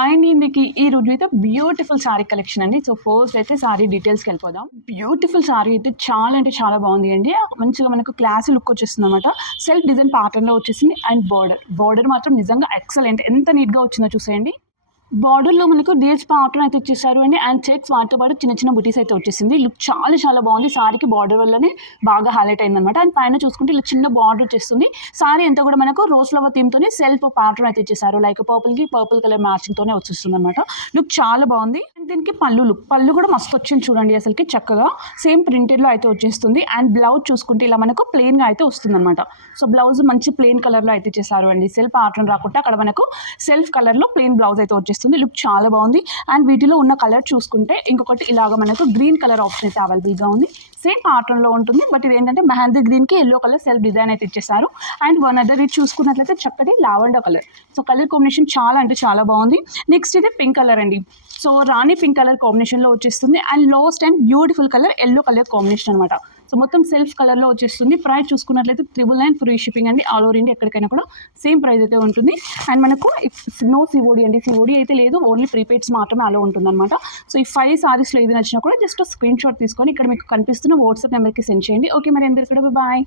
Hi అండి, మీకు ఈ రోజు అయితే బ్యూటిఫుల్ సారీ కలెక్షన్ అండి. సో ఫస్ట్ అయితే సారీ డీటెయిల్స్కి వెళ్ళిపోదాం. బ్యూటిఫుల్ సారీ అయితే చాలా అంటే చాలా బాగుంది అండి. మంచిగా మనకు క్లాసీ లుక్ వచ్చేస్తుంది అనమాట. సెల్ఫ్ డిజైన్ ప్యాటర్న్లో వచ్చేసింది. అండ్ బార్డర్ మాత్రం నిజంగా ఎక్సలెంట్, ఎంత నీట్గా వచ్చిందో చూసేయండి. బార్డర్లో మనకు డేట్స్ ప్యాటర్న్ అయితే ఇచ్చేసారు అండి. అండ్ చెక్స్ వాటితో పాటు చిన్న చిన్న బుటీస్ అయితే వచ్చేసింది. లుక్ చాలా చాలా బాగుంది. సారీకి బార్డర్ వల్లనే బాగా హైలైట్ అయిందనమాట. అండ్ పైన చూసుకుంటే ఇలా చిన్న బార్డర్ వచ్చేస్తుంది. సారీ అంతా కూడా మనకు రోజ్ ఫ్లవర్ థీమ్తోనే సెల్ఫ్ ప్యాటర్న్ అయితే ఇచ్చేసారు. లైక్ పర్పుల్ కలర్ మ్యాచింగ్తోనే వచ్చేస్తుంది అనమాట. లుక్ చాలా బాగుంది. అండ్ దీనికి పళ్ళు కూడా మస్తు వచ్చింది చూడండి. అసలుకి చక్కగా సేమ్ ప్రింటెడ్లో అయితే వచ్చేస్తుంది. అండ్ బ్లౌజ్ చూసుకుంటే ఇలా మనకు ప్లెయిన్గా అయితే వస్తుంది అనమాట. సో బ్లౌజ్ మంచి ప్లెయిన్ కలర్లో అయితే ఇచ్చేసారు అండి. సెల్ఫ్ ప్యాటర్న్ రాకుండా అక్కడ మనకు సెల్ఫ్ కలర్లో ప్లెయిన్ బ్లౌజ్ అయితే వచ్చేస్తుంది. లుక్ చాలా బాగుంది. అండ్ వీటిలో ఉన్న కలర్ చూసుకుంటే ఇంకొకటి ఇలాగ మనకు గ్రీన్ కలర్ ఆప్షన్ అయితే అవైలబుల్గా ఉంది. సేమ్ ప్యాటర్న్లో ఉంటుంది. బట్ ఇది ఏంటంటే మెహందీ గ్రీన్కి ఎల్లో కలర్ సెల్ఫ్ డిజైన్ అయితే ఇచ్చేసారు. అండ్ వన్ అదర్ ఇది చూసుకున్నట్లయితే చక్కటి lavender colour. So colour combination చాలా అంటే చాలా బాగుంది. నెక్స్ట్ ఇది పింక్ కలర్ అండి. సో రాణి పింక్ కలర్ కాంబినేషన్లో వచ్చేస్తుంది. And last and beautiful colour yellow colour combination అనమాట. సో మొత్తం సెల్ఫ్ కలర్లో వచ్చేస్తుంది. ప్రైస్ చూసుకున్నట్లయితే 999 ఫ్రీ షిప్పింగ్ అండి. ఆల్ ఓవర్ ఇండియా ఎక్కడికైనా కూడా సేమ్ ప్రైస్ అయితే ఉంటుంది. అండ్ మనకు నో సిఓడి అండి. సిఓడి అయితే లేదు, ఓన్లీ ప్రీపెయిడ్స్ మాత్రమే అలా ఉంటుందన్నమాట. సో ఈ 5 సారీస్లో ఏది నచ్చినా కూడా జస్ట్ స్క్రీన్ షాట్ తీసుకొని ఇక్కడ మీకు కనిపిస్తున్న వాట్సాప్ నెంబర్కి సెండ్ చేయండి. ఓకే, మరి అందరికీ కూడా బాయ్.